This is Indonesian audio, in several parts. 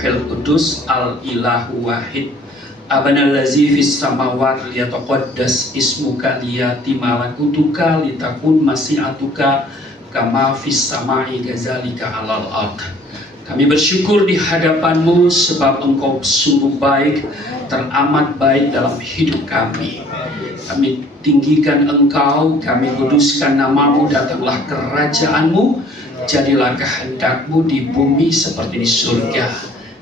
Ruhil Qudus al-ilahu wahid abanallazi fis samawati liyataqaddas ismuka liyati malakutuka litakun masyiatuka kama fis samai kadzalika alal ard. Kami bersyukur di hadapan-Mu sebab Engkau sungguh baik, teramat baik dalam hidup kami. Kami tinggikan Engkau, kami kuduskan nama-Mu, datanglah kerajaan-Mu, jadilah kehendak-Mu di bumi seperti di surga.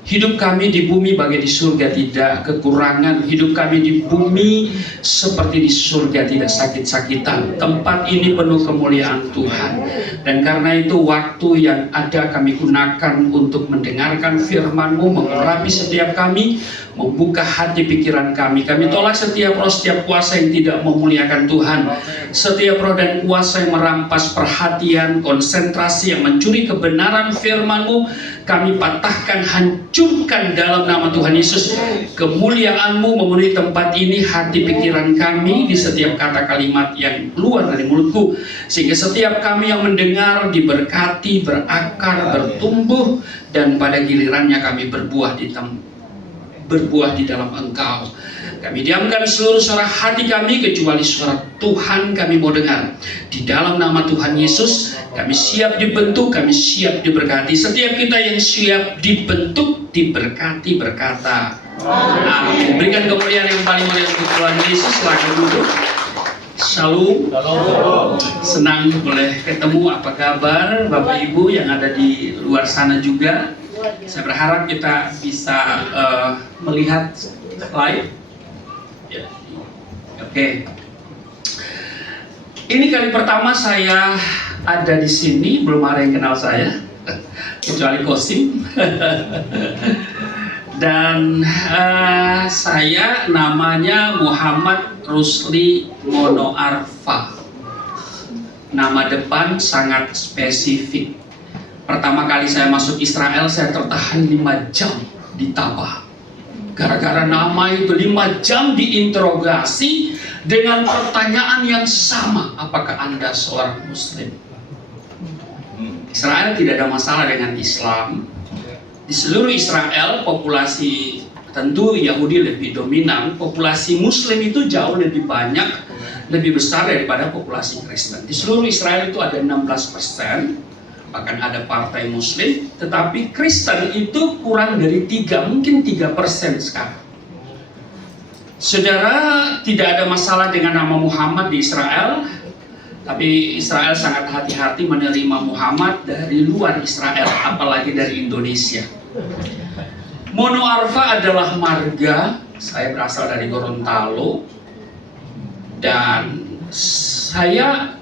Hidup kami di bumi bagai di surga tidak kekurangan. Hidup kami di bumi seperti di surga tidak sakit-sakitan. Tempat ini penuh kemuliaan Tuhan. Dan karena itu waktu yang ada kami gunakan untuk mendengarkan firman-Mu, mengurapi setiap kami, membuka hati pikiran kami. Kami tolak setiap roh, setiap kuasa yang tidak memuliakan Tuhan. Setiap roh dan kuasa yang merampas perhatian, konsentrasi, yang mencuri kebenaran firman-Mu, kami patahkan, hancurkan dalam nama Tuhan Yesus. Kemuliaan-Mu memenuhi tempat ini, hati pikiran kami, di setiap kata kalimat yang keluar dari mulutku, sehingga setiap kami yang mendengar diberkati, berakar, bertumbuh, dan pada gilirannya kami berbuah di dalam Engkau. Kami diamkan seluruh suara hati kami kecuali suara Tuhan kami mau dengar. Di dalam nama Tuhan Yesus kami siap dibentuk, kami siap diberkati. Setiap kita yang siap dibentuk, diberkati, berkata amin. Berikan kemuliaan yang paling mulia untuk Tuhan Yesus. Silakan duduk. Shalom. Senang boleh ketemu. Apa kabar Bapak Ibu yang ada di luar sana juga? Saya berharap kita bisa melihat slide. Ya. Oke. Ini kali pertama saya ada di sini, belum ada yang kenal saya, kecuali Kosim. Dan saya namanya Muhammad Rusli Monoarfa. Nama depan sangat spesifik. Pertama kali saya masuk Israel, saya tertahan 5 jam di Tabah. Gara-gara nama itu 5 jam diinterogasi dengan pertanyaan yang sama. Apakah Anda seorang Muslim? Israel tidak ada masalah dengan Islam. Di seluruh Israel, populasi tentu Yahudi lebih dominan. Populasi Muslim itu jauh lebih banyak, lebih besar daripada populasi Kristen. Di seluruh Israel itu ada 16%. Bahkan ada partai Muslim, tetapi Kristen itu kurang dari 3, mungkin 3% sekarang. Saudara, tidak ada masalah dengan nama Muhammad di Israel, tapi Israel sangat hati-hati menerima Muhammad dari luar Israel, apalagi dari Indonesia. Monoarfa adalah marga, saya berasal dari Gorontalo, dan saya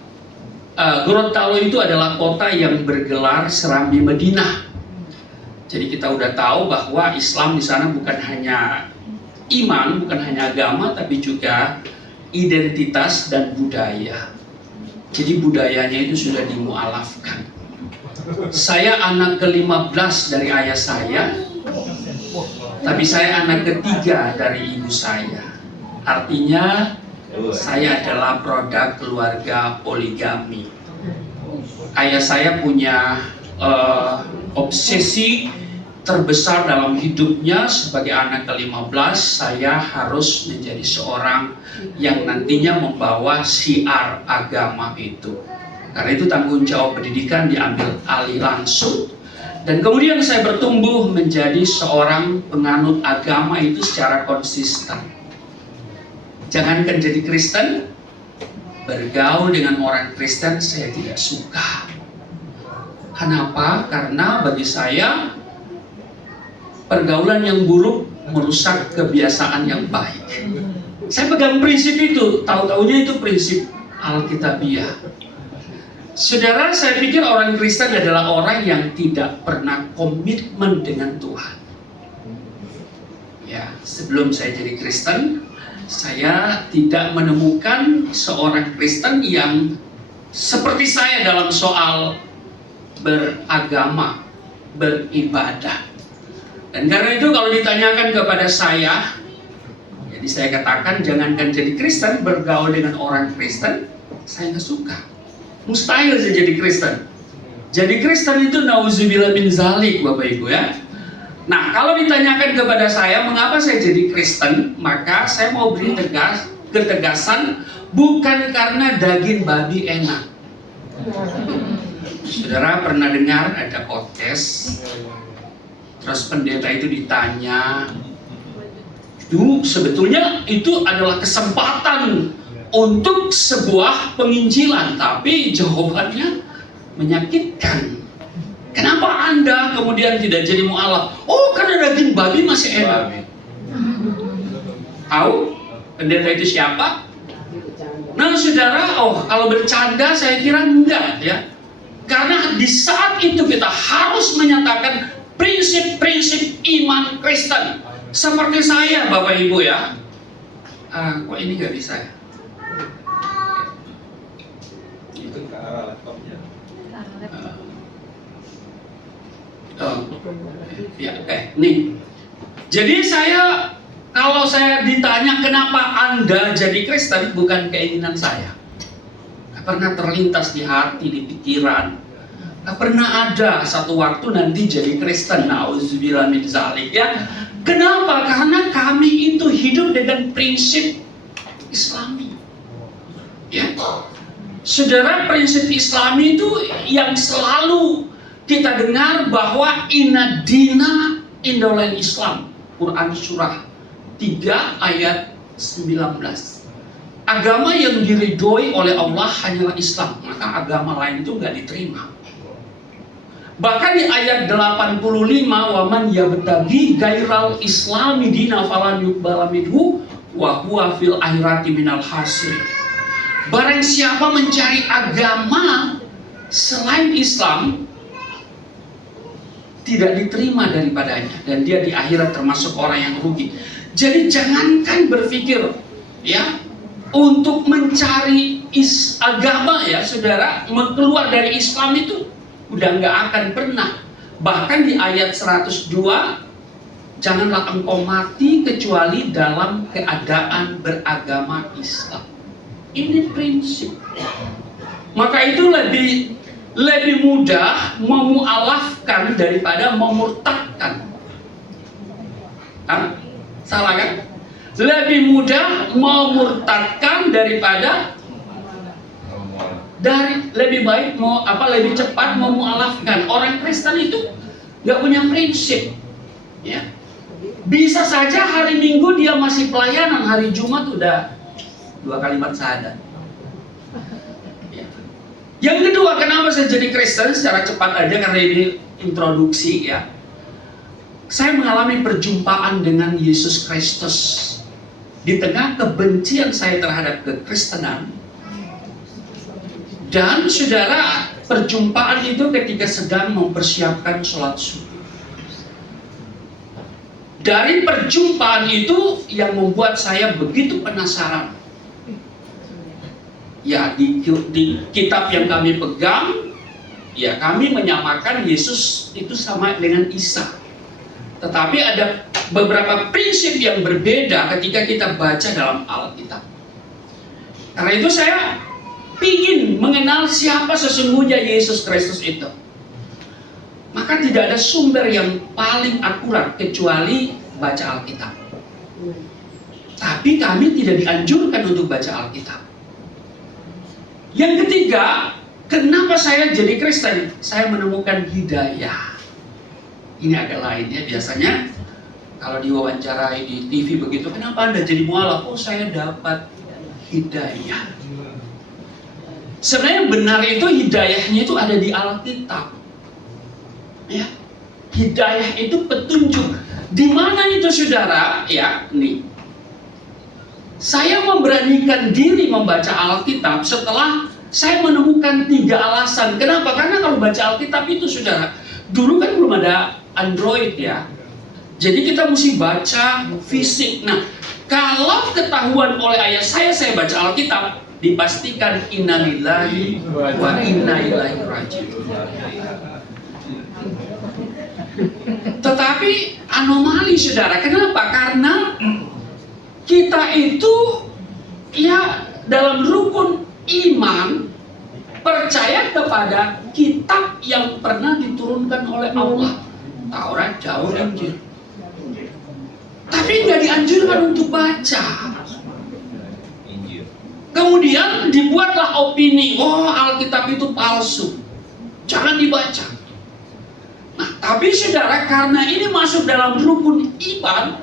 Gorontalo itu adalah kota yang bergelar Serambi Madinah. Jadi kita udah tahu bahwa Islam di sana bukan hanya iman, bukan hanya agama, tapi juga identitas dan budaya. Jadi budayanya itu sudah dimualafkan. Saya anak ke-15 dari ayah saya, tapi saya anak ketiga dari ibu saya. Artinya saya adalah produk keluarga poligami. Ayah saya punya obsesi terbesar dalam hidupnya sebagai anak ke-15. Saya harus menjadi seorang yang nantinya membawa syiar agama itu. Karena itu tanggung jawab pendidikan diambil alih langsung. Dan kemudian saya bertumbuh menjadi seorang penganut agama itu secara konsisten. Jangankan jadi Kristen, bergaul dengan orang Kristen saya tidak suka. Kenapa? Karena bagi saya pergaulan yang buruk merusak kebiasaan yang baik. Saya pegang prinsip itu, tahu-tahunya itu prinsip Alkitabiah. Saudara, saya pikir orang Kristen adalah orang yang tidak pernah komitmen dengan Tuhan. Ya, sebelum saya jadi Kristen, saya tidak menemukan seorang Kristen yang seperti saya dalam soal beragama, beribadah. Dan karena itu kalau ditanyakan kepada saya, jadi saya katakan jangankan jadi Kristen, bergaul dengan orang Kristen, saya nggak suka. Mustahil saya jadi Kristen. Jadi Kristen itu nauzubillah min zalik, Bapak Ibu ya. Nah, kalau ditanyakan kepada saya mengapa saya jadi Kristen, maka saya mau beri ketegasan, bukan karena daging babi enak. Saudara pernah dengar ada podcast, terus pendeta itu ditanya, itu sebetulnya itu adalah kesempatan untuk sebuah penginjilan, tapi jawabannya menyakitkan. Kenapa Anda kemudian tidak jadi mualaf? Oh, karena daging babi masih enak. Tahu pendeta itu siapa? Nah, saudara, kalau bercanda saya kira enggak ya. Karena di saat itu kita harus menyatakan prinsip-prinsip iman Kristen. Seperti saya, Bapak Ibu ya. Kok ini nggak bisa ya? Itu ke arah laptopnya. Nih. Jadi kalau saya ditanya kenapa Anda jadi Kristen, bukan keinginan saya. Gak pernah terlintas di hati, di pikiran. Gak pernah ada satu waktu nanti jadi Kristen. Nauzubillah min dzalik ya. Kenapa? Karena kami itu hidup dengan prinsip Islami. Ya. Saudara, prinsip Islami itu yang selalu kita dengar bahwa inna dina indolal Islam. Quran surah 3 ayat 19. Agama yang diridhoi oleh Allah hanyalah Islam, maka agama lain itu nggak diterima. Bahkan di ayat 85, waman yabtaghi gairal islami dina falan yuqbala minhu wa huwa fil akhirati minal khasirin. Barang siapa mencari agama selain Islam, tidak diterima daripadanya, dan dia di akhirat termasuk orang yang rugi. Jadi jangankan berpikir ya untuk mencari agama ya saudara, keluar dari Islam itu udah nggak akan pernah. Bahkan di ayat 102, janganlah engkau mati kecuali dalam keadaan beragama Islam. Ini prinsip. Maka itu lebih mudah memualafkan daripada memurtadkan. Salah kan? Lebih mudah memurtadkan daripada lebih baik lebih cepat memualafkan. Orang Kristen itu nggak punya prinsip, ya. Bisa saja hari Minggu dia masih pelayanan, hari Jumat udah 2 kalimat syahadat. Yang kedua, kenapa saya jadi Kristen? Secara cepat aja karena ini introduksi ya. Saya mengalami perjumpaan dengan Yesus Kristus. Di tengah kebencian saya terhadap kekristenan. Dan saudara, perjumpaan itu ketika sedang mempersiapkan sholat subuh. Dari perjumpaan itu yang membuat saya begitu penasaran. Ya, di kitab yang kami pegang, ya kami menyamakan Yesus itu sama dengan Isa. Tetapi ada beberapa prinsip yang berbeda ketika kita baca dalam Alkitab. Karena itu saya ingin mengenal siapa sesungguhnya Yesus Kristus itu. Maka tidak ada sumber yang paling akurat kecuali baca Alkitab. Tapi kami tidak dianjurkan untuk baca Alkitab. Yang ketiga, kenapa saya jadi Kristen? Saya menemukan hidayah. Ini agak lain ya. Biasanya kalau diwawancarai di TV begitu, kenapa Anda jadi mualaf? Oh, saya dapat hidayah. Sebenarnya benar itu hidayahnya itu ada di Alkitab. Ya. Hidayah itu petunjuk. Di mana itu saudara? Ya, nih. Saya memberanikan diri membaca Alkitab setelah saya menemukan 3 alasan. Kenapa? Karena kalau baca Alkitab itu saudara, dulu kan belum ada Android ya. Jadi kita mesti baca fisik. Nah, kalau ketahuan oleh ayah saya baca Alkitab, dipastikan innalillahi wa inna ilaihi raji'un. Tetapi anomali saudara, kenapa? Karena kita itu ya dalam rukun iman percaya kepada kitab yang pernah diturunkan oleh Allah. Taurat, Zabur, Injil. Tapi nggak dianjurkan untuk baca. Kemudian dibuatlah opini, oh Alkitab itu palsu, jangan dibaca. Nah, tapi saudara, karena ini masuk dalam rukun iman,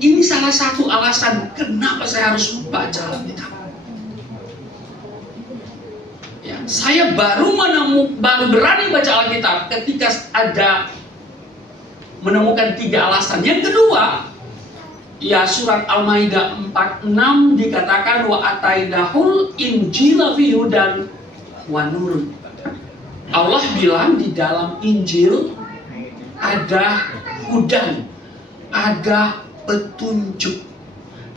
ini salah satu alasan kenapa saya harus membaca Alkitab. Ya, saya baru berani baca Alkitab ketika ada menemukan 3 alasan. Yang kedua, ya surat Al-Maidah 46 dikatakan wa atainahul injila fi hudan wa nurun. Allah bilang di dalam Injil ada hudan, ada petunjuk,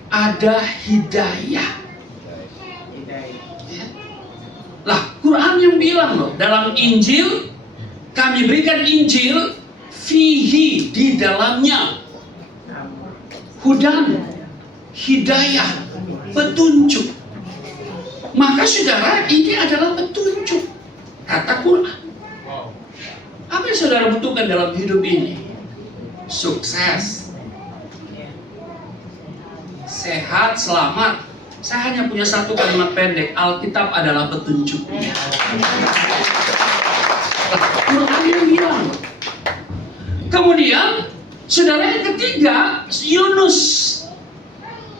ada hidayah. Lah, Quran yang bilang loh, dalam Injil kami berikan Injil fihi, di dalamnya hudan, hidayah, petunjuk. Maka saudara, ini adalah petunjuk, kata Quran. Apa yang saudara butuhkan dalam hidup ini? Sukses, sehat, selamat. Saya hanya punya satu kalimat pendek, Alkitab adalah petunjuknya. Quran yang bilang. Kemudian saudara, yang ketiga, Yunus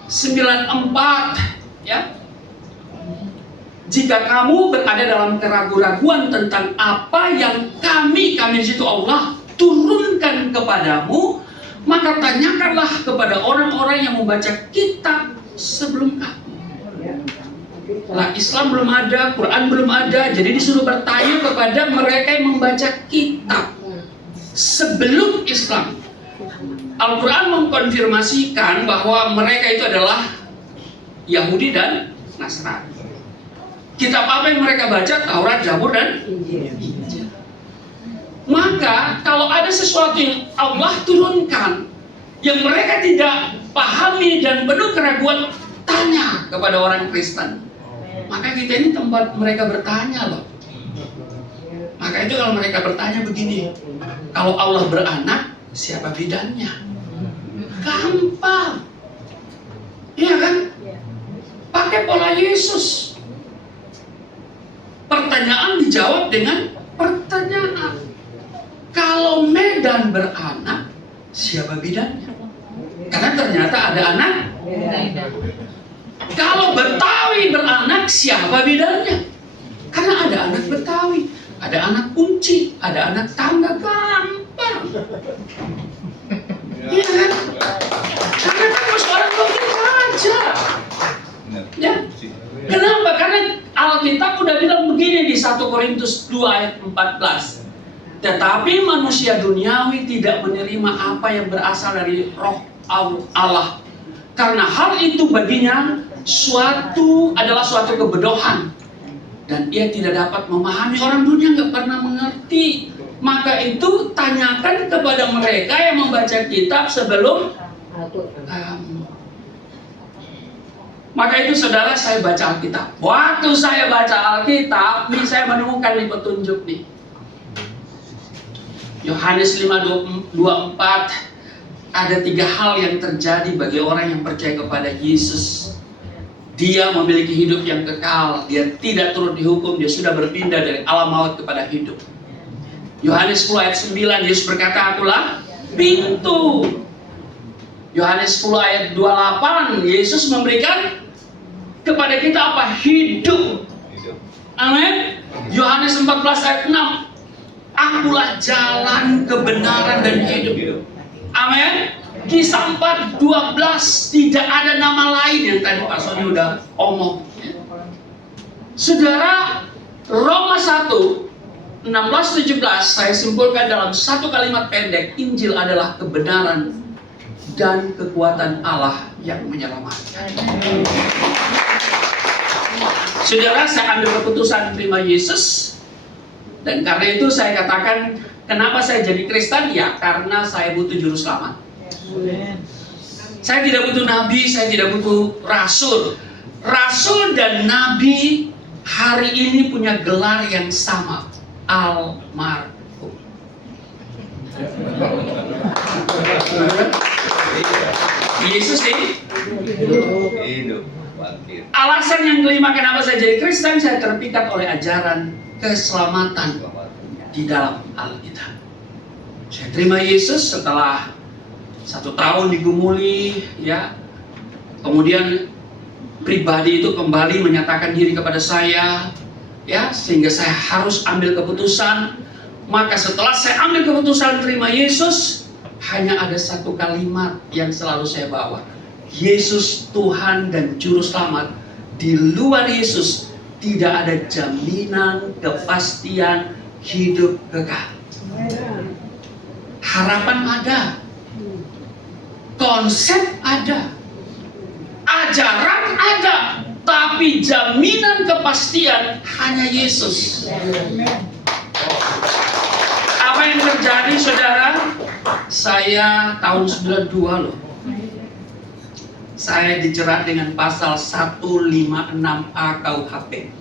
9:4, ya. Jika kamu berada dalam keraguan-raguan tentang apa yang kami di situ Allah turunkan kepadamu, maka tanyakanlah kepada orang-orang yang membaca kitab sebelum kamu. Nah, Islam belum ada, Quran belum ada, jadi disuruh bertanya kepada mereka yang membaca kitab sebelum Islam. Al-Quran mengkonfirmasikan bahwa mereka itu adalah Yahudi dan Nasrani. Kitab apa yang mereka baca? Taurat, Zabur, dan Injil. Maka kalau ada sesuatu yang Allah turunkan yang mereka tidak pahami dan penuh keraguan, tanya kepada orang Kristen. Maka kita ini tempat mereka bertanya loh. Maka itu kalau mereka bertanya begini, kalau Allah beranak, siapa bidannya? Gampang, iya kan? Pakai pola Yesus. Pertanyaan dijawab dengan pertanyaan. Kalau Medan beranak, siapa bidannya? Karena ternyata ada anak. Kalau Betawi beranak, siapa bidannya? Karena ada anak Betawi, ada anak kunci, ada anak tangga, gampang. Iya kan? Karena kan persoalan begitu aja. Ya. Kenapa? Karena Alkitab udah bilang begini di 1 Korintus 2 ayat 14. Tetapi manusia duniawi tidak menerima apa yang berasal dari roh Allah. Karena hal itu baginya adalah suatu kebodohan. Dan ia tidak dapat memahami, orang dunia nggak pernah mengerti. Maka itu tanyakan kepada mereka yang membaca kitab sebelum kamu. Maka itu saudara, saya baca Alkitab. Waktu saya baca Alkitab, nih saya menemukan nih petunjuk nih. Yohanes 5:24, ada 3 hal yang terjadi bagi orang yang percaya kepada Yesus. Dia memiliki hidup yang kekal, dia tidak turut dihukum, dia sudah berpindah dari alam maut kepada hidup. Yohanes 10 ayat 9, Yesus berkata, akulah pintu. Yohanes 10 ayat 28, Yesus memberikan kepada kita apa? Hidup. Amin. Yohanes 14 ayat 6, akulah jalan, kebenaran, dan hidup. Amin. Kisah 4:12, tidak ada nama lain yang tadi Pak Sony udah omong. Saudara, Roma 1:16-17 saya simpulkan dalam satu kalimat pendek, Injil adalah kebenaran dan kekuatan Allah yang menyelamatkan. Saudara, saya ambil keputusan terima Yesus, dan karena itu saya katakan, kenapa saya jadi Kristen? Ya, karena saya butuh juru selamat. Saya tidak butuh nabi, saya tidak butuh rasul. Rasul dan nabi hari ini punya gelar yang sama, almarhum. Yesus hidup. Alasan yang kelima kenapa saya jadi Kristen, saya terpikat oleh ajaran keselamatan di dalam Alkitab. Saya terima Yesus setelah 1 tahun digumuli, ya. Kemudian pribadi itu kembali menyatakan diri kepada saya, ya, sehingga saya harus ambil keputusan. Maka setelah saya ambil keputusan terima Yesus, hanya ada satu kalimat yang selalu saya bawa. Yesus Tuhan dan Juru Selamat. Di luar Yesus tidak ada jaminan kepastian hidup kekal. Harapan ada, konsep ada, ajaran ada, tapi jaminan kepastian hanya Yesus. Apa yang terjadi, saudara? Saya tahun 92 loh. Saya dijerat dengan pasal 156A KUHP.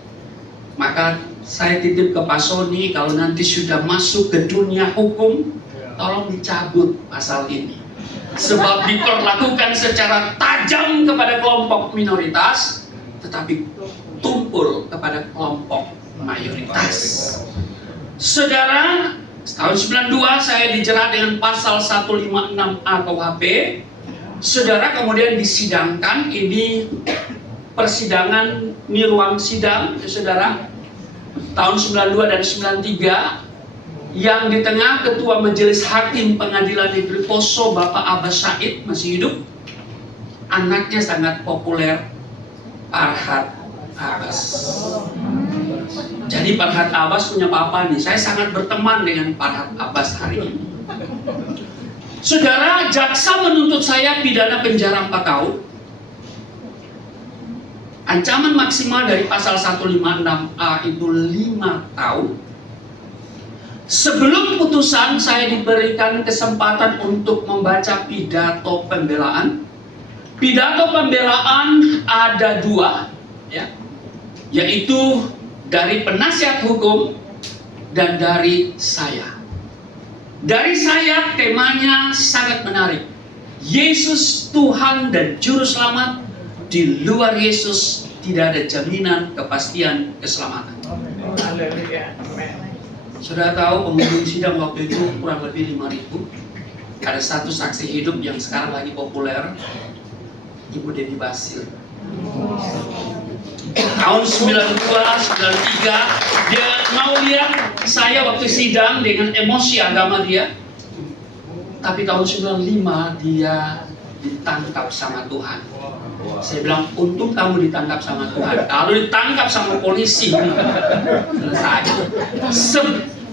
Maka saya titip ke Pak Sony, kalau nanti sudah masuk ke dunia hukum, tolong dicabut pasal ini. Sebab diperlakukan secara tajam kepada kelompok minoritas, tetapi tumpul kepada kelompok mayoritas. Saudara, tahun 92 saya dijerat dengan pasal 156A KUHP. Saudara kemudian disidangkan, ini persidangan, ini ruang sidang, saudara, tahun 92 dan 93, yang di tengah Ketua Majelis Hakim Pengadilan Negeri Poso, Bapak Abbas Said, masih hidup. Anaknya sangat populer, Farhad Abbas. Jadi Farhad Abbas punya papa nih, saya sangat berteman dengan Farhad Abbas hari ini. Saudara, jaksa menuntut saya pidana penjara 4 tahun. Ancaman maksimal dari pasal 156A itu 5 tahun. Sebelum putusan, saya diberikan kesempatan untuk membaca pidato pembelaan. Pidato pembelaan ada 2, ya, yaitu dari penasihat hukum dan dari saya. Dari saya temanya sangat menarik. Yesus Tuhan dan Juru Selamat. Di luar Yesus tidak ada jaminan kepastian keselamatan. Sudah tahu pengunjung sidang waktu itu kurang lebih 5.000. Ada satu saksi hidup yang sekarang lagi populer, Ibu Devi Basir. Tahun 92, 93, dia mau lihat saya waktu sidang dengan emosi agama dia. Tapi tahun 95 dia ditangkap sama Tuhan. Saya bilang, untung kamu ditangkap sama Tuhan. Kalau ditangkap sama polisi, selesai.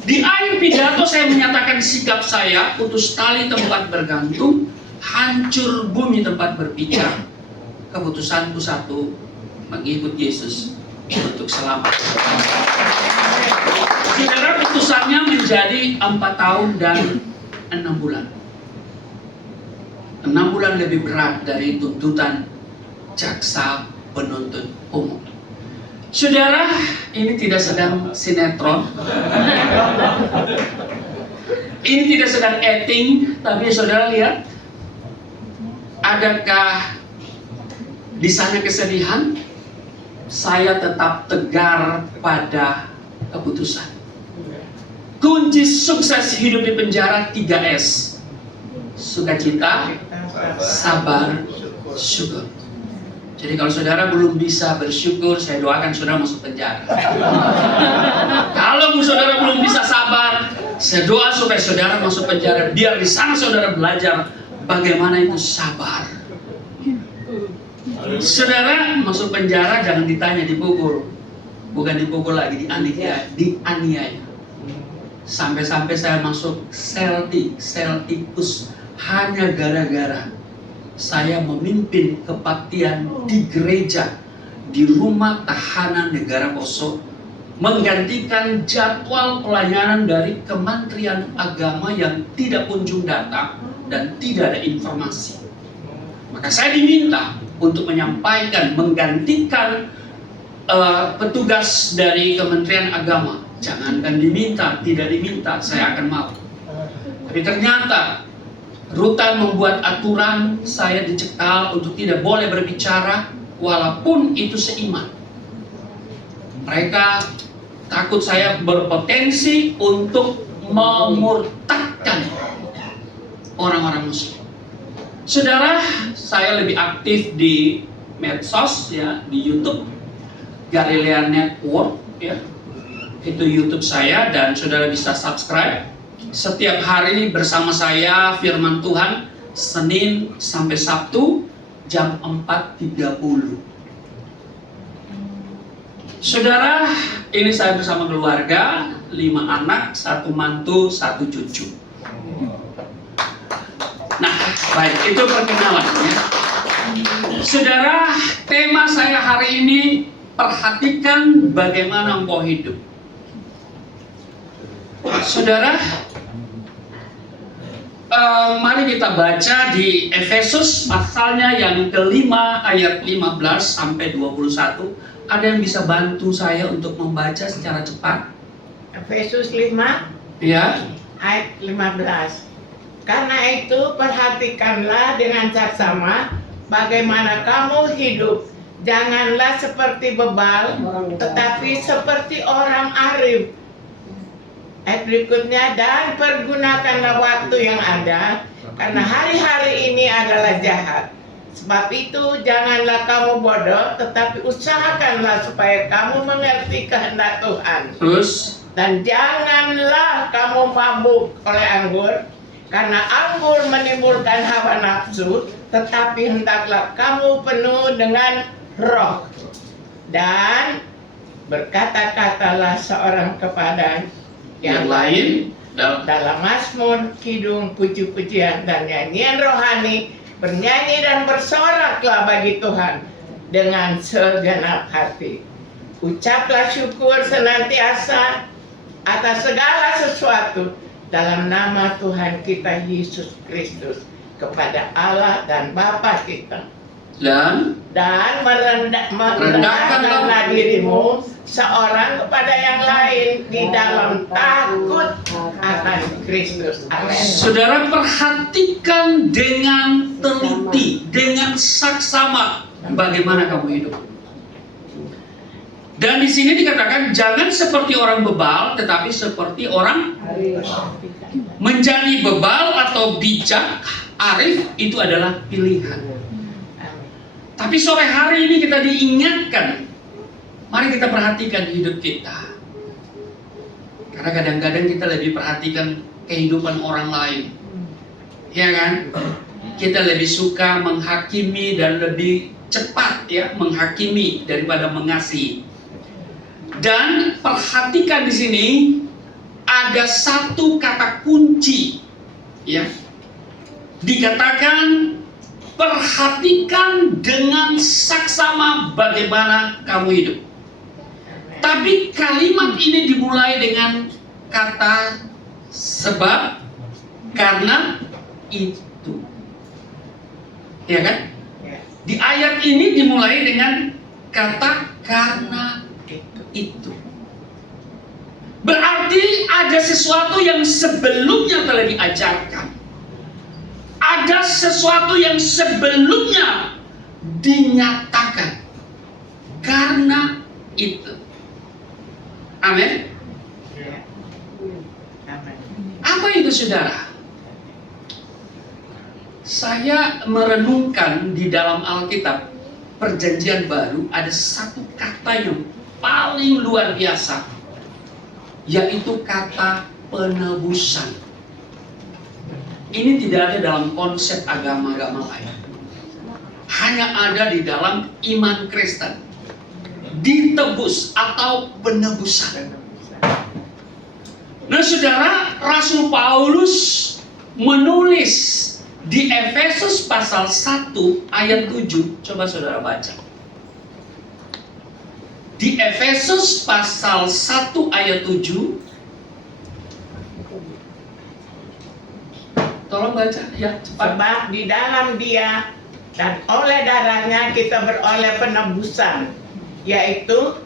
Di akhir pidato saya menyatakan sikap saya, putus tali tempat bergantung, hancur bumi tempat berpijak. Keputusanku satu, mengikut Yesus untuk selamat. Saudara, putusannya menjadi 4 tahun dan 6 bulan. 6 bulan lebih berat dari tuntutan jaksa penuntut umum. Saudara, ini tidak sedang sinetron. Ini tidak sedang acting, tapi saudara lihat, adakah di sana kesedihan? Saya tetap tegar pada keputusan. Kunci sukses hidup di penjara 3S. Sukacita, sabar, syukur. Jadi kalau saudara belum bisa bersyukur, saya doakan saudara masuk penjara. Kalau saudara belum bisa sabar, saya doa supaya saudara masuk penjara. Biar di sana saudara belajar bagaimana itu sabar. Saudara masuk penjara jangan ditanya, dipukul. Bukan dipukul lagi, dianiaya. Sampai-sampai saya masuk sel tikus hanya gara-gara saya memimpin kebaktian di gereja di rumah tahanan negara Poso, menggantikan jadwal pelayanan dari Kementerian Agama yang tidak kunjung datang dan tidak ada informasi. Maka saya diminta untuk menyampaikan, menggantikan petugas dari Kementerian Agama. Jangankan diminta, tidak diminta, saya akan mau. Tapi ternyata rutan membuat aturan, saya dicekal untuk tidak boleh berbicara walaupun itu seiman. Mereka takut saya berpotensi untuk memurtadkan orang-orang Muslim. Saudara, saya lebih aktif di medsos ya, di YouTube Galilea Network ya. Itu YouTube saya dan saudara bisa subscribe. Setiap hari bersama saya firman Tuhan Senin sampai Sabtu jam 4.30. Saudara, ini saya bersama keluarga, 5 anak, 1 mantu, 1 cucu. Nah, baik, itu perkenalan ya. Saudara, tema saya hari ini, perhatikan bagaimana engkau hidup. Saudara, mari kita baca di Efesus pasalnya yang kelima ayat 15 sampai 21. Ada yang bisa bantu saya untuk membaca secara cepat? Efesus 5 Ya. ayat 15. Karena itu perhatikanlah dengan saksama bagaimana kamu hidup. Janganlah seperti bebal, tetapi seperti orang arif. Ayat berikutnya, dan pergunakanlah waktu yang ada, karena hari-hari ini adalah jahat. Sebab itu janganlah kamu bodoh, tetapi usahakanlah supaya kamu mengerti kehendak Tuhan. Terus? Dan janganlah kamu mabuk oleh anggur, karena anggur menimbulkan hawa nafsu, tetapi hendaklah kamu penuh dengan roh. Dan berkata-katalah seorang kepada yang lain dalam mazmur, kidung, puji-pujian, dan nyanyian rohani, bernyanyi dan bersoraklah bagi Tuhan dengan segenap hati. Ucaplah syukur senantiasa atas segala sesuatu dalam nama Tuhan kita Yesus Kristus kepada Allah dan Bapa kita. Dan merendahkanlah dirimu seorang kepada yang lain di dalam takut akan Kristus. Amin. Saudara, perhatikan dengan teliti, dengan saksama bagaimana kamu hidup. Dan di sini dikatakan jangan seperti orang bebal, tetapi seperti orang menjadi bebal atau bijak, arif itu adalah pilihan. Tapi sore hari ini kita diingatkan, mari kita perhatikan hidup kita. Karena kadang-kadang kita lebih perhatikan kehidupan orang lain, ya kan? Kita lebih suka menghakimi dan lebih cepat ya menghakimi daripada mengasihi. Dan perhatikan di sini ada satu kata kunci, ya. Dikatakan perhatikan dengan saksama bagaimana kamu hidup. Tapi kalimat ini dimulai dengan kata sebab, karena itu. Ya kan? Di ayat ini dimulai dengan kata karena itu. Berarti ada sesuatu yang sebelumnya telah diajarkan. Ada sesuatu yang sebelumnya dinyatakan. Karena itu. Amin. Apa itu, saudara? Saya merenungkan di dalam Alkitab Perjanjian Baru ada satu kata yang paling luar biasa, yaitu kata penebusan. Ini tidak ada dalam konsep agama-agama lain, hanya ada di dalam iman Kristen. Ditebus atau penebusan. Nah, saudara, Rasul Paulus menulis di Efesus pasal 1 ayat 7. Coba saudara baca. Di Efesus pasal 1 ayat 7. Tolong baca ya, cepat. Sebab di dalam Dia dan oleh darahnya kita beroleh penebusan, yaitu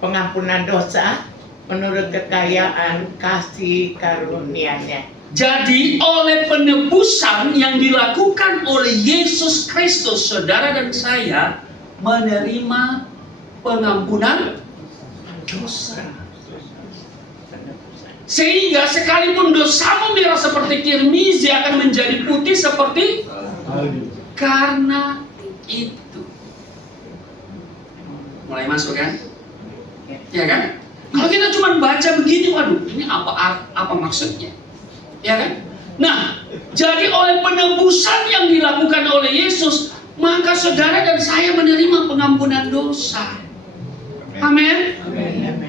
pengampunan dosa menurut kekayaan kasih karunia-Nya. Jadi oleh penebusan yang dilakukan oleh Yesus Kristus, saudara dan saya menerima pengampunan dosa. Sehingga sekalipun dosamu merah seperti kirmizi akan menjadi putih seperti karena itu. Mulai masuk kan? Ya kan? Kalau kita cuma baca begini, waduh, ini apa maksudnya? Ya kan? Nah, jadi oleh penebusan yang dilakukan oleh Yesus, maka saudara dan saya menerima pengampunan dosa. Amin.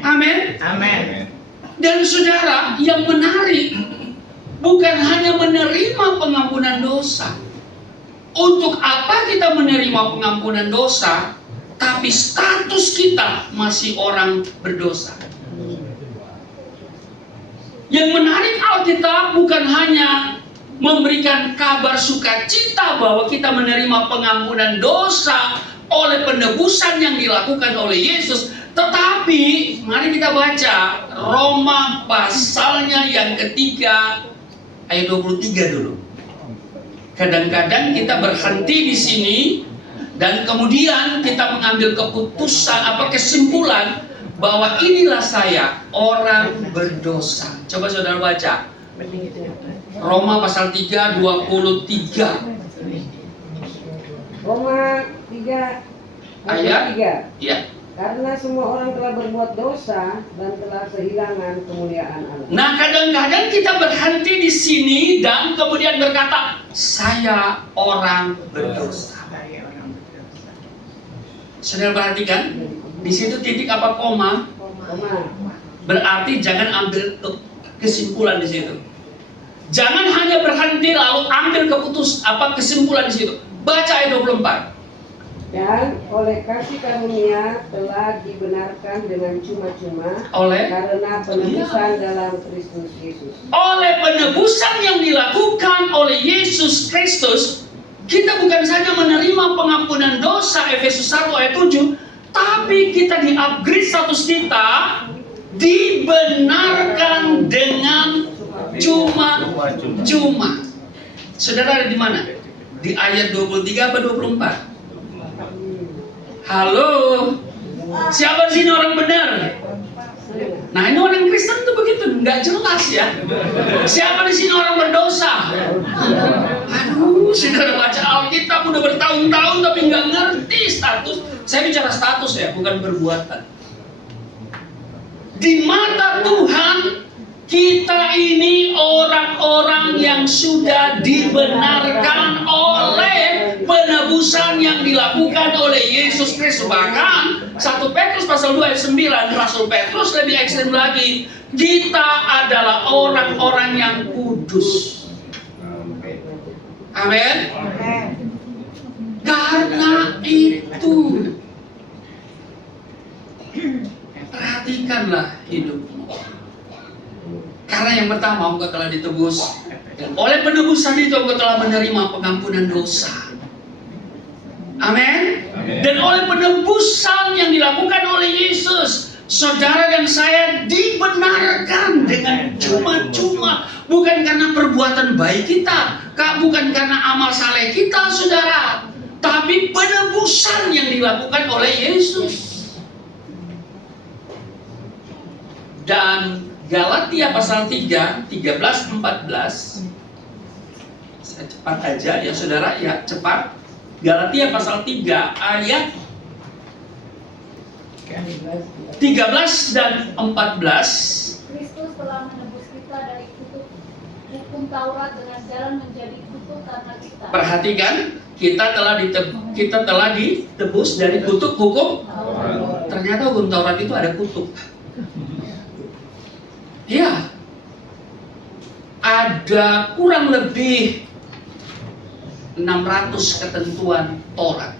Amin. Amin. Dan saudara, yang menarik bukan hanya menerima pengampunan dosa. Untuk apa kita menerima pengampunan dosa, tapi status kita masih orang berdosa. Yang menarik, Alkitab bukan hanya memberikan kabar sukacita bahwa kita menerima pengampunan dosa oleh penebusan yang dilakukan oleh Yesus, tetapi mari kita baca Roma pasalnya yang ketiga ayat 23 dulu. Kadang-kadang kita berhenti di sini dan kemudian kita mengambil keputusan kesimpulan bahwa inilah saya orang berdosa. Coba saudara baca Roma pasal 3 23. Roma 3 ayat 3. Ya. Karena semua orang telah berbuat dosa dan telah kehilangan kemuliaan Allah. Nah, kadang-kadang kita berhenti di sini dan kemudian berkata, saya orang berdosa. Saudara perhatikan, di situ titik apa koma? Berarti jangan ambil kesimpulan di situ. Jangan hanya berhenti lalu ambil kesimpulan di situ. Baca ayat 24. Dan oleh kasih karunia telah dibenarkan dengan cuma-cuma karena penebusan dalam Kristus Yesus. Oleh penebusan yang dilakukan oleh Yesus Kristus, kita bukan saja menerima pengampunan dosa Efesus 1 ayat 7, tapi kita di-upgrade status kita, dibenarkan dengan cuma-cuma. Saudara ada di mana? Di ayat 23 apa 24? Halo, siapa di sini orang benar? Nah, ini orang Kristen tuh begitu, nggak jelas ya. Siapa di sini orang berdosa? Aduh, saudara baca Alkitab udah bertahun-tahun tapi nggak ngerti status. Saya bicara status ya, bukan perbuatan. Di mata Tuhan, kita ini orang-orang yang sudah dibenarkan oleh penebusan yang dilakukan oleh Yesus Kristus. Bahkan 1 Petrus pasal 2 ayat 9, Rasul Petrus lebih ekstrem lagi. Kita adalah orang-orang yang kudus. Amin. Karena itu, perhatikanlah hidupmu. Karena yang pertama, engkau telah ditebus, dan oleh penebusan itu engkau telah menerima pengampunan dosa. Amin. Dan oleh penebusan yang dilakukan oleh Yesus, saudara dan saya dibenarkan dengan cuma-cuma. Bukan karena perbuatan baik kita, bukan karena amal saleh kita, saudara, tapi penebusan yang dilakukan oleh Yesus. Dan Galatia pasal 3, 13-14. Saya cepat aja ya saudara, ya cepat. Galatia pasal 3 ayat 13 dan 14. Kristus telah menebus kita dari kutuk hukum Taurat dengan jalan menjadi kutuk karena kita. Perhatikan, kita telah ditebus dari kutuk hukum. Ternyata hukum Taurat itu ada kutuk. Ya, ada kurang lebih 600 ketentuan Taurat,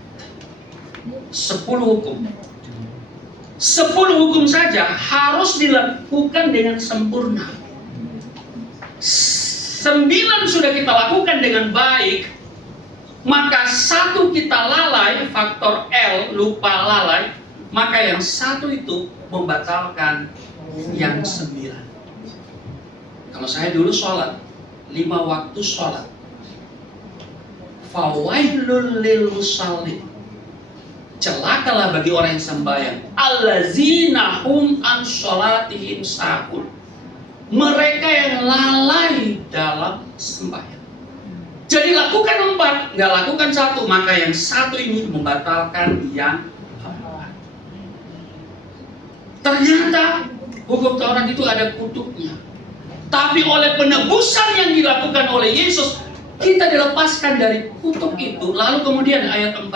10 hukum. 10 hukum saja harus dilakukan dengan sempurna. 9 sudah kita lakukan dengan baik, maka 1 kita lalai, faktor L, lupa lalai, maka yang 1 itu membatalkan yang 9. Kalau saya dulu sholat 5 waktu sholat, fawailul lil musallin, celakalah bagi orang yang sembahyang, allazina hum an sholatihim sahun, mereka yang lalai dalam sembahyang. Jadi lakukan 4, nggak lakukan 1, maka yang 1 ini membatalkan yang 4. Ternyata hukum Taurat itu ada kutuknya. Tapi oleh penebusan yang dilakukan oleh Yesus, kita dilepaskan dari kutuk itu. Lalu kemudian ayat 14,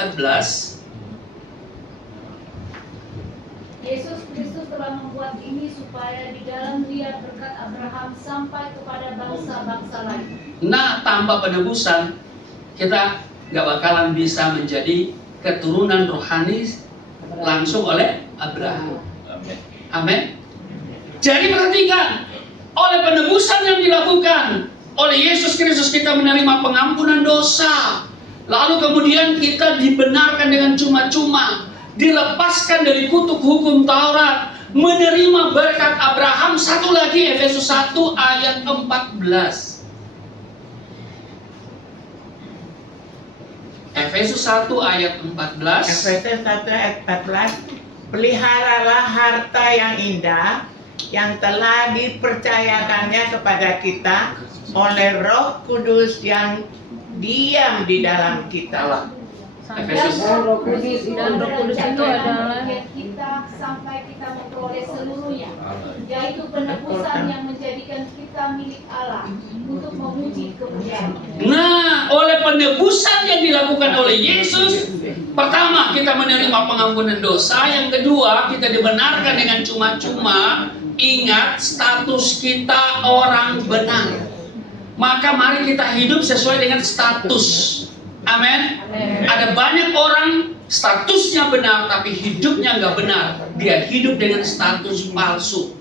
Yesus Kristus telah membuat ini supaya di dalam Dia berkat Abraham sampai kepada bangsa-bangsa lain. nah tanpa penebusan kita nggak bakalan bisa menjadi keturunan rohani langsung oleh Abraham. Amin. Jadi perhatikan, oleh penebusan yang dilakukan oleh Yesus Kristus kita menerima pengampunan dosa. Lalu kemudian kita dibenarkan dengan cuma-cuma, dilepaskan dari kutuk hukum Taurat, menerima berkat Abraham. Satu lagi, Efesus 1 ayat 14. Efesus 1 ayat 14. Efesus 1 ayat 14. Peliharalah harta yang indah yang telah dipercayakannya kepada kita oleh Roh Kudus yang diam di dalam kita. Efesus Dan Roh Kudus itu adalah kita sampai kita memperoleh seluruhnya, yaitu penebusan yang menjadikan kita milik Allah untuk memuji kemuliaan. Nah, oleh penebusan yang dilakukan oleh Yesus, pertama kita menerima pengampunan dosa, yang kedua kita dibenarkan dengan cuma-cuma. Ingat, status kita orang benar. Maka mari kita hidup sesuai dengan status. Amin. Ada banyak orang statusnya benar tapi hidupnya nggak benar. Dia hidup dengan status palsu.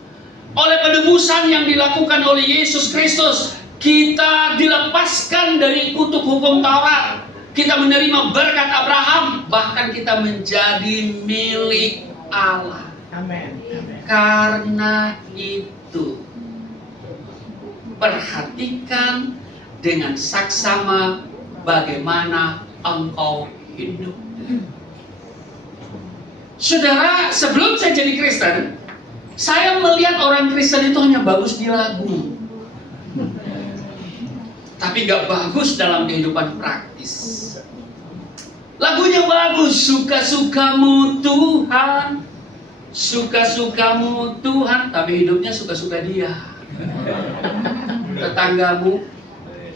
Oleh penebusan yang dilakukan oleh Yesus Kristus, kita dilepaskan dari kutuk hukum Taurat. Kita menerima berkat Abraham, bahkan kita menjadi milik Allah. Amin. Karena itu, perhatikan dengan saksama bagaimana engkau hidup. Saudara, sebelum saya jadi Kristen, saya melihat orang Kristen itu hanya bagus di lagu, tapi gak bagus dalam kehidupan praktis. Lagunya bagus, suka-sukamu Tuhan, suka-sukamu Tuhan, tapi hidupnya suka-suka dia. Tetanggamu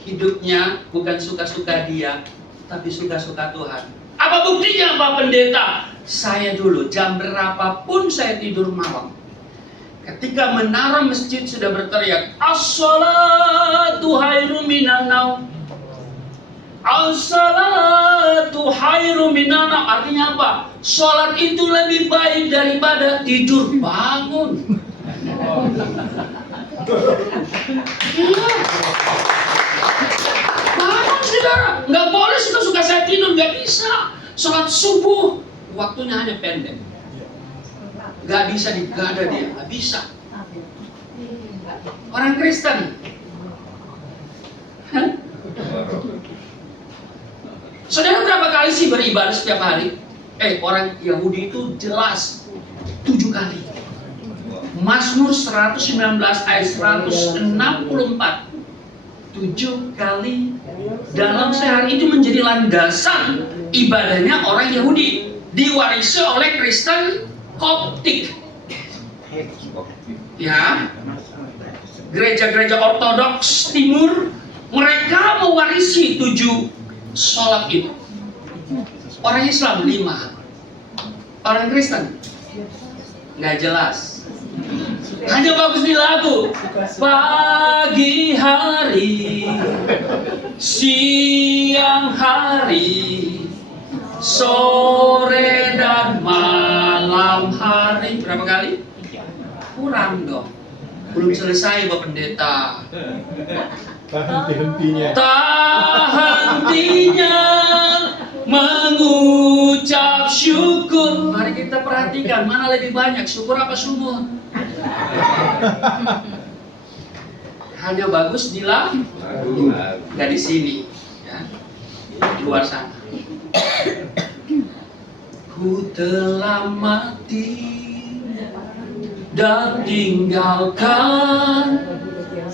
hidupnya bukan suka-suka dia, tapi suka-suka Tuhan. Apa buktinya Pak Pendeta? Saya dulu jam berapapun saya tidur malam, ketika menara masjid sudah berteriak as-salatu khairum minan naum, as-salatu khairum minan naum, artinya apa? Salat itu lebih baik daripada tidur bangun. Bangun saudara, nggak boleh suka-suka saya tidur, nggak bisa. Salat subuh waktunya hanya pendek, nggak bisa digada dia, nggak bisa. Orang Kristen, saudara berapa kali sih beribadah setiap hari? Orang Yahudi itu jelas 7 kali. Mazmur 119 ayat 164, 7 kali dalam sehari itu menjadi landasan ibadahnya orang Yahudi, diwarisi oleh Kristen Koptik. Ya, gereja-gereja Ortodoks Timur, mereka mewarisi 7 sholat itu. Orang Islam 5, orang Kristen nggak jelas, hanya bagus di lagu. Pagi hari, siang hari, sore dan malam hari. Berapa kali? Kurang dong. Belum selesai Bapak Pendeta. Tak hentinya mengucap syukur. Mari kita perhatikan mana lebih banyak, syukur apa sumur? Hanya bagus di lagu, nggak di sini, ya. Di luar sana. Ku telah mati dan tinggalkan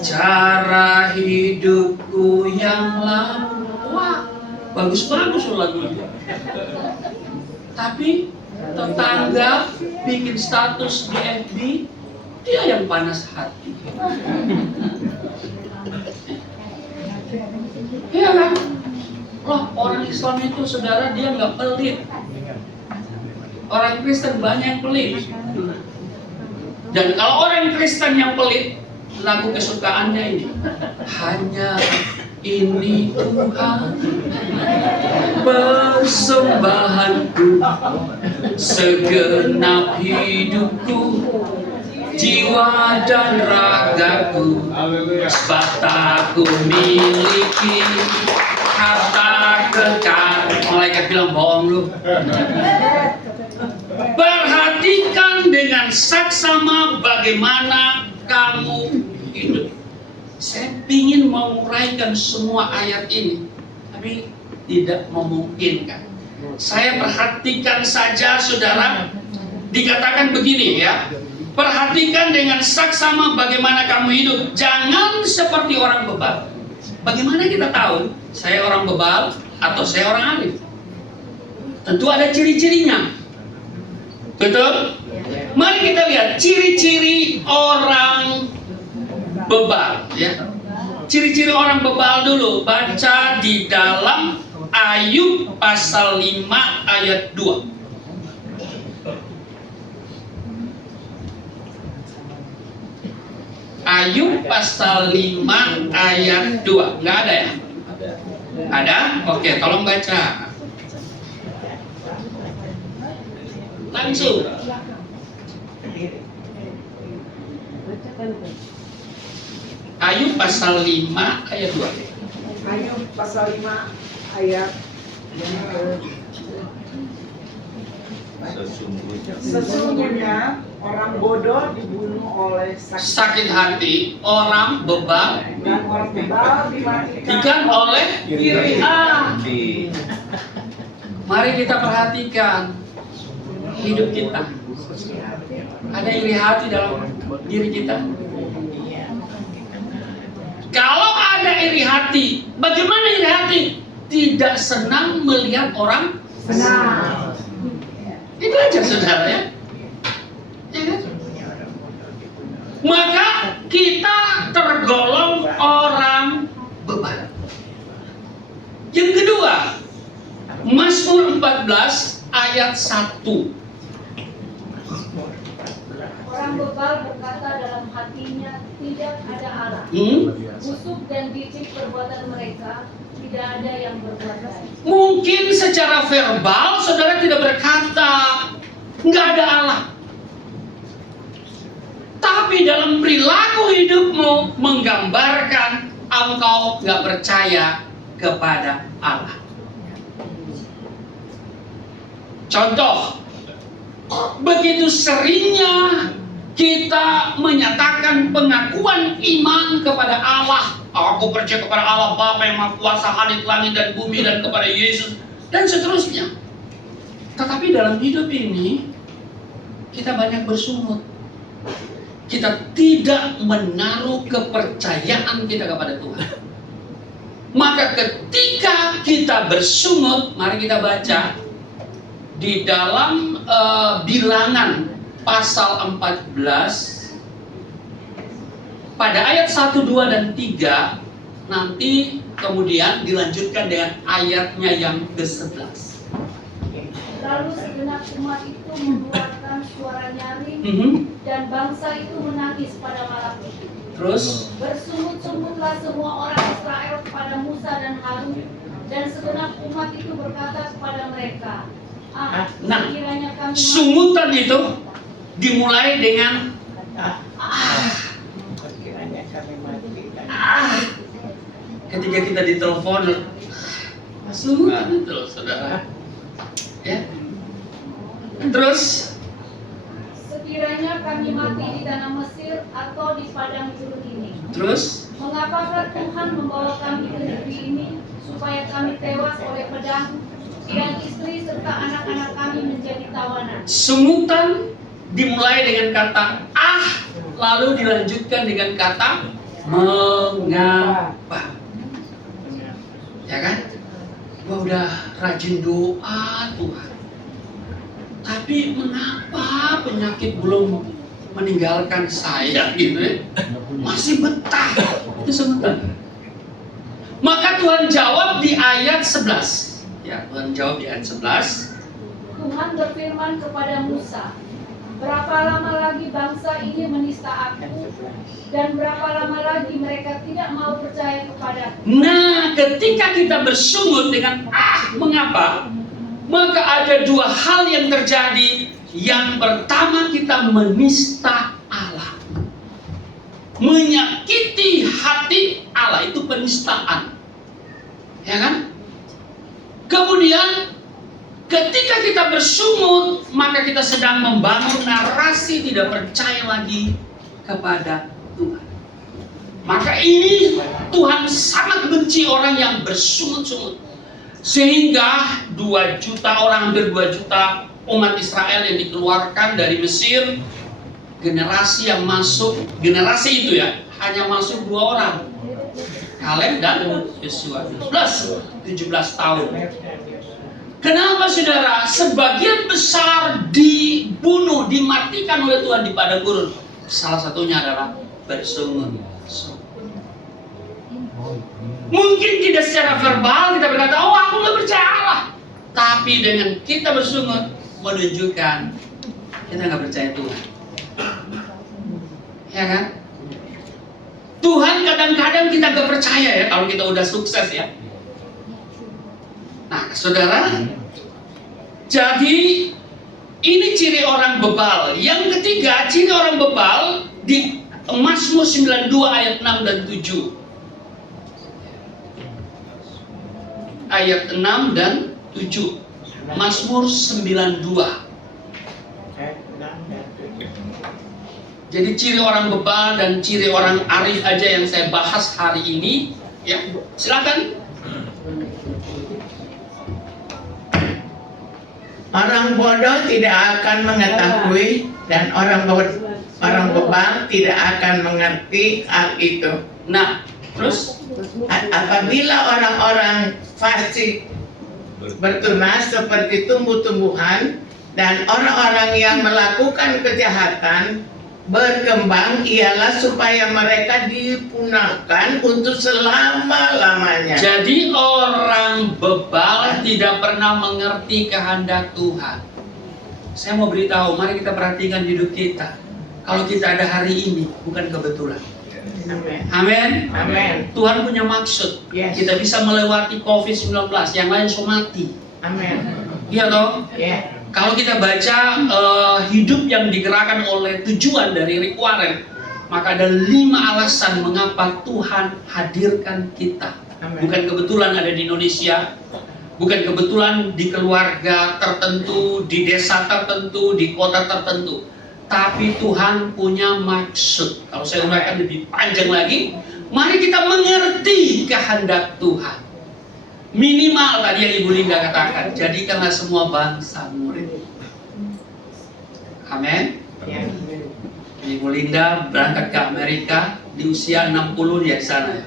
cara hidupku yang lama. Wah, bagus-bagus lagunya. Tapi tetangga bikin status di FB, dia yang panas hati. Iya kan? Loh, orang Islam itu saudara dia nggak pelit. Orang Kristen banyak yang pelit. Dan kalau orang Kristen yang pelit, lagu kesukaannya ini, hanya ini Tuhan persembahanku, segenap hidupku, jiwa dan ragaku, sepataku miliki, harta kekal. Malaikat bilang bohong lu. Perhatikan dengan saksama bagaimana kamu hidup. Saya ingin menguraikan semua ayat ini, tapi tidak memungkinkan. Saya perhatikan saja saudara, dikatakan begini ya. Perhatikan dengan saksama bagaimana kamu hidup. Jangan seperti orang bebal. Bagaimana kita tahu saya orang bebal atau saya orang alim? Tentu ada ciri-cirinya. Betul? Mari kita lihat ciri-ciri orang bebal ya. Ciri-ciri orang bebal dulu, baca di dalam Ayub pasal 5 ayat 2. Ayub pasal 5 ayat 2. Enggak ada ya? Ada? Oke, tolong baca. Langsung. Ayub pasal 5 ayat 2. Ayub pasal 5 ayat Sesungguhnya orang bodoh dibunuh oleh sakit hati, orang bebal dan orang bebal dimatikan oleh iri. Mari kita perhatikan hidup kita. Ada iri hati dalam diri kita. Kalau ada iri hati, bagaimana iri hati? Tidak senang melihat orang senang. Itu aja saudara ya. Ya kan? Maka kita tergolong orang bebal. Yang kedua, Mazmur 14 ayat 1. Orang bebal berkata dalam hatinya, tidak ada Allah. Busuk dan licik perbuatan mereka, tidak ada yang berbuat baik. Mungkin secara verbal saudara tidak berkata nggak ada Allah, tapi dalam perilaku hidupmu menggambarkan engkau nggak percaya kepada Allah. Contoh, begitu seringnya kita menyatakan pengakuan iman kepada Allah. Aku percaya kepada Allah Bapa yang Maha Kuasa, langit dan bumi, dan kepada Yesus, dan seterusnya. Tetapi dalam hidup ini kita banyak bersungut. Kita tidak menaruh kepercayaan kita kepada Tuhan. Maka ketika kita bersungut, mari kita baca di dalam Bilangan pasal 14 pada ayat 1, 2, dan 3. Nanti kemudian dilanjutkan dengan ayatnya yang ke-11. Lalu segenap umat itu mengeluarkan suara nyaring, dan bangsa itu menangis pada malam itu. Terus bersungut-sungutlah semua orang Israel kepada Musa dan Harun, dan segenap umat itu berkata kepada mereka, sekiranya kami sungutan itu dimulai dengan ketika kita ditelepon, sungutan itu loh saudara. Ya. Terus sekiranya kiranya kami mati di tanah Mesir atau di padang gurun ini. Terus Mengapakah Tuhan membawa kami ke negeri ini supaya kami tewas oleh pedang dan istri serta anak-anak kami menjadi tawanan? sungutan dimulai dengan kata lalu dilanjutkan dengan kata mengapa. Ya kan? Gua udah rajin doa Tuhan, tapi mengapa penyakit belum meninggalkan saya gitu ya? Masih betah. Itu sebentar. Maka Tuhan jawab di ayat 11. Ya, Tuhan jawab di ayat 11. Tuhan berfirman kepada Musa, berapa lama lagi bangsa ini menista aku, dan berapa lama lagi mereka tidak mau percaya kepadaku. Nah, ketika kita bersungut dengan mengapa, maka ada dua hal yang terjadi. Yang pertama, kita menista Allah, menyakiti hati Allah, itu penistaan, ya kan? Kemudian ketika kita bersungut, maka kita sedang membangun narasi tidak percaya lagi kepada Tuhan. Maka ini Tuhan sangat benci orang yang bersungut-sungut. Sehingga 2 juta orang, hampir 2 juta umat Israel yang dikeluarkan dari Mesir, generasi yang masuk, generasi itu ya, hanya masuk 2 orang, Kaleb dan Yosua, plus 17 tahun. Kenapa saudara? Sebagian besar dibunuh, dimatikan oleh Tuhan di padang gurun. Salah satunya adalah bersungut. Mungkin tidak secara verbal kita berkata, oh aku nggak percaya Allah. Tapi dengan kita bersungut menunjukkan kita nggak percaya Tuhan. Ya kan? Tuhan kadang-kadang kita nggak percaya ya kalau kita udah sukses ya. Nah, saudara, jadi ini ciri orang bebal. Yang ketiga, ciri orang bebal di Mazmur 92 ayat 6 dan 7. Ayat 6 dan 7. Mazmur 92. Jadi ciri orang bebal dan ciri orang arif aja yang saya bahas hari ini, ya. Silakan. Orang bodoh tidak akan mengetahui dan orang bebal tidak akan mengerti hal itu. Nah, terus Apabila orang-orang fasik bertunas seperti tumbuh-tumbuhan dan orang-orang yang melakukan kejahatan berkembang, ialah supaya mereka dipunahkan untuk selama-lamanya. jadi orang bebal tidak pernah mengerti kehendak Tuhan. Saya mau beritahu, mari kita perhatikan hidup kita. Kalau kita ada hari ini, bukan kebetulan. Amin. Amin. Amin. Tuhan punya maksud. Yes. Kita bisa melewati COVID-19, yang lain so mati. Amin. Iya toh? Ya. Kalau kita baca hidup yang digerakkan oleh tujuan dari Rick Warren, maka ada 5 alasan mengapa Tuhan hadirkan kita. Amin. Bukan kebetulan ada di Indonesia, bukan kebetulan di keluarga tertentu, di desa tertentu, di kota tertentu. Tapi Tuhan punya maksud. Kalau saya uraikan lebih panjang lagi, mari kita mengerti kehendak Tuhan. Minimal tadi yang Ibu Linda katakan, jadikanlah semua bangsa murid. Amin. Ya. Ibu Linda berangkat ke Amerika di usia 60 dia di sana ya.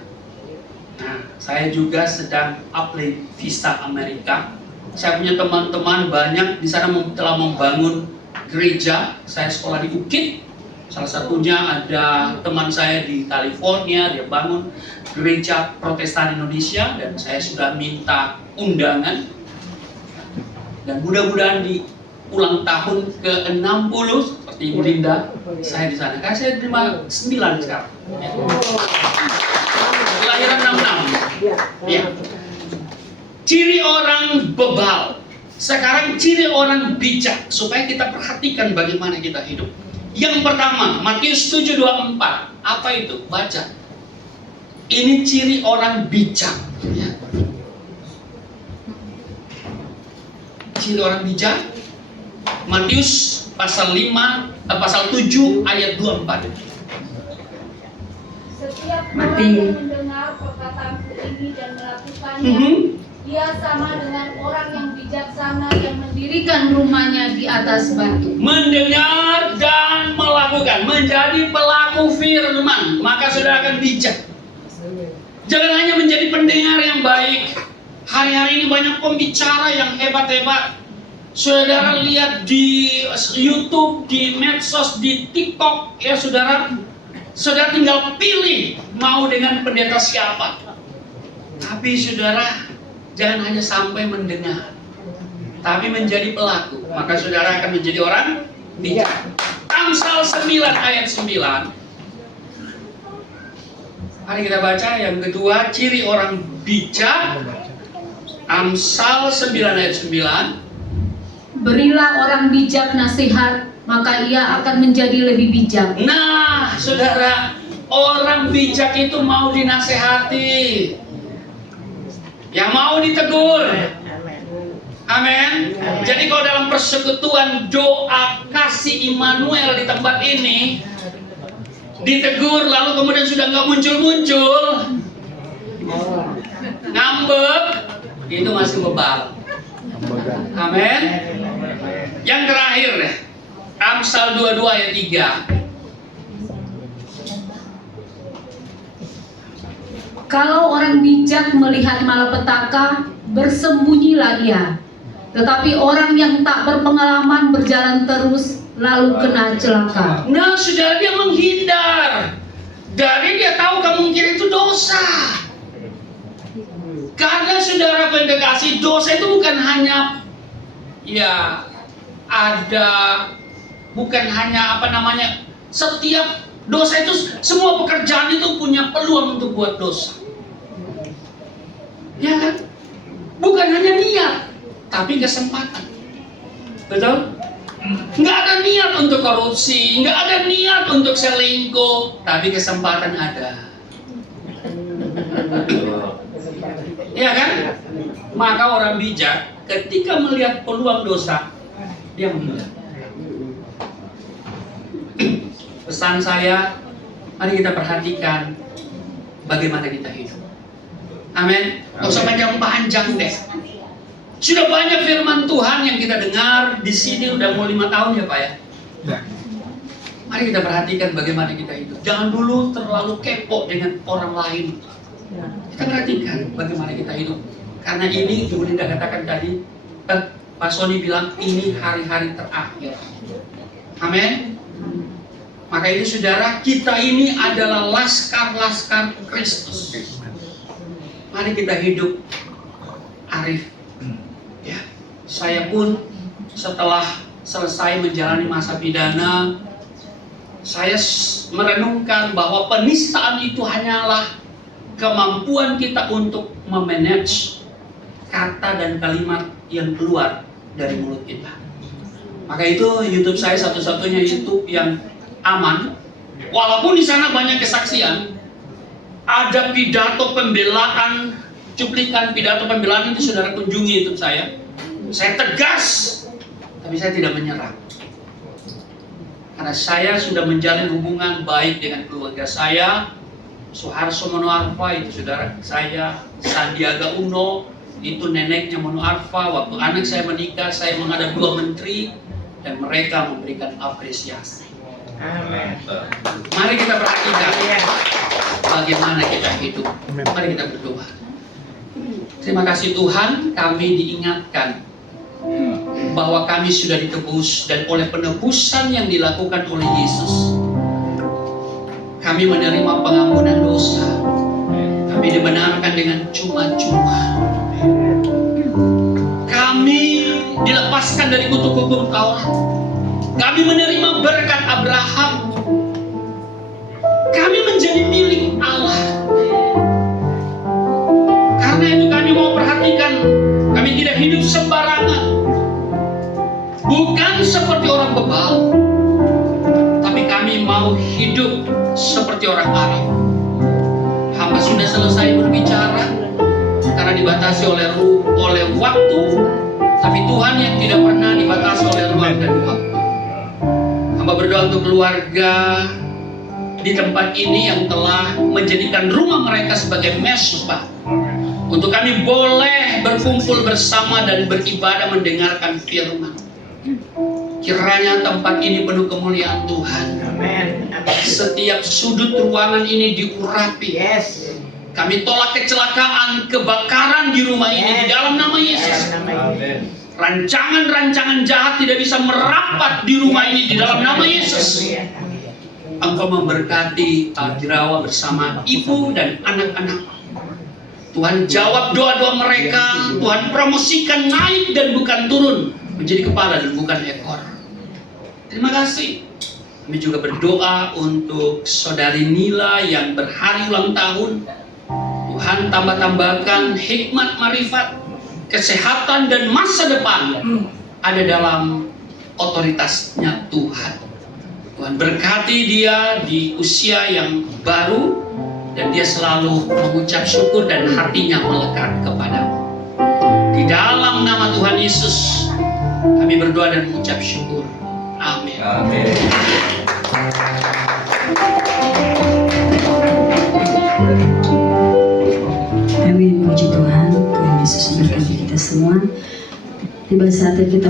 Nah, saya juga sedang apply visa Amerika. Saya punya teman-teman banyak di sana telah membangun gereja. Saya sekolah di UKIT. Salah satunya ada teman saya di California, dia bangun gereja Protestan Indonesia dan saya sudah minta undangan. Dan mudah-mudahan di ulang tahun ke-60 seperti Ibu Linda, saya di sana. Karena saya terima 9 sekarang. Ya. Kelahiran 66. Ya. Ciri orang bebal. Sekarang ciri orang bijak, supaya kita perhatikan bagaimana kita hidup. Yang pertama, Matius 7:24. Apa itu? Baca. Ini ciri orang bijak. Ya. Ciri orang bijak. Matius pasal 7 ayat 24. Setiap orang yang mendengar perkataanku ini dan melakukannya, dia sama dengan orang yang bijaksana yang mendirikan rumahnya di atas batu. Mendengar dan melakukan, menjadi pelaku firman, maka saudara akan bijak. Jangan hanya menjadi pendengar yang baik. Hari-hari ini banyak pembicara yang hebat-hebat. Saudara lihat di YouTube, di medsos, di TikTok, ya saudara. Saudara tinggal pilih mau dengan pendeta siapa. Tapi saudara, jangan hanya sampai mendengar, tapi menjadi pelaku. Maka saudara akan menjadi orang bijak. Amsal 9 ayat 9. Mari kita baca yang kedua, ciri orang bijak. Amsal 9 ayat 9. Berilah orang bijak nasihat, maka ia akan menjadi lebih bijak. Nah, saudara, orang bijak itu mau dinasehati, yang mau ditegur. Amin. Jadi kalau dalam persekutuan doa kasih Immanuel di tempat ini, ditegur lalu kemudian sudah nggak muncul-muncul, ngambek, itu masih bebal. Amin. Yang terakhir deh, Amsal 22 ayat 3. Kalau orang bijak melihat malapetaka, bersembunyilah ia. Tetapi orang yang tak berpengalaman berjalan terus, lalu kena celaka. Nah, saudara, dia menghindar dari dia tahu kemungkinan itu dosa. Karena saudara pendekasi, dosa itu bukan hanya bukan hanya setiap dosa itu, semua pekerjaan itu punya peluang untuk buat dosa. Ya kan? Bukan hanya niat, tapi kesempatan. Betul? Nggak ada niat untuk korupsi, nggak ada niat untuk selingkuh, tapi kesempatan ada. Ya kan? Maka orang bijak ketika melihat peluang dosa, dia menghindar. Pesan saya, mari kita perhatikan bagaimana kita hidup. Amin. Gak usah panjang-panjang deh. Sudah banyak firman Tuhan yang kita dengar di sini, udah mau 5 tahun ya Pak ya. Mari kita perhatikan bagaimana kita hidup. Jangan dulu terlalu kepo dengan orang lain. Kita perhatikan bagaimana kita hidup. Karena ini Bu Linda katakan tadi, Pak Sony bilang ini hari-hari terakhir. Amin. Maka itu saudara, kita ini adalah laskar-laskar Kristus. Mari kita hidup arif. Ya, saya pun setelah selesai menjalani masa pidana, saya merenungkan bahwa penistaan itu hanyalah kemampuan kita untuk memanage kata dan kalimat yang keluar dari mulut kita. Maka itu YouTube saya satu-satunya YouTube yang aman. Walaupun di sana banyak kesaksian, ada pidato pembelaan, cuplikan pidato pembelaan itu saudara kunjungi YouTube saya. Saya tegas, tapi saya tidak menyerah. Karena saya sudah menjalin hubungan baik dengan keluarga saya. Suharso Mono Arfa itu saudara saya, Sandiaga Uno itu neneknya Mono Arfa. Waktu anak saya menikah, saya menghadap 2 menteri dan mereka memberikan apresiasi. Amin. Mari kita perhatikan bagaimana kita hidup. Mari kita berdoa. Terima kasih Tuhan, kami diingatkan bahwa kami sudah ditebus, dan oleh penebusan yang dilakukan oleh Yesus, kami menerima pengampunan dosa. Kami dibenarkan dengan cuma-cuma. Kami dilepaskan dari kutuk hukum Taurat. Kami menerima berkat Abraham. Kami menjadi milik Allah. Karena itu kami mau perhatikan, kami tidak hidup sembarangan. Bukan seperti orang bebal, tapi kami mau hidup seperti orang arif. Hamba sudah selesai berbicara karena dibatasi oleh waktu, tapi Tuhan yang tidak pernah dibatasi oleh ruang dan waktu. Hamba berdoa untuk keluarga di tempat ini yang telah menjadikan rumah mereka sebagai mesbah untuk kami boleh berkumpul bersama dan beribadah mendengarkan firman. Kiranya tempat ini penuh kemuliaan Tuhan. Amin. Setiap sudut ruangan ini diurapi. Yes. Kami tolak kecelakaan, kebakaran di rumah ini di dalam nama Yesus. Rancangan-rancangan jahat tidak bisa merapat di rumah ini di dalam nama Yesus. Engkau memberkati Dirawa bersama ibu dan anak-anak. Tuhan jawab doa-doa mereka. Tuhan promosikan naik dan bukan turun, menjadi kepala dan bukan ekor. Terima kasih. Kami juga berdoa untuk saudari Nila yang berhari ulang tahun. Tuhan tambah-tambahkan hikmat, marifat, kesehatan dan masa depan ada dalam otoritasnya Tuhan. Tuhan berkati dia di usia yang baru dan dia selalu mengucap syukur dan hatinya melekat kepadamu. Di dalam nama Tuhan Yesus kami berdoa dan mengucap syukur. Amin. Amin. Amin, puji Tuhan. Tuhan Yesus memberkati kita semua. Tiba saatnya kita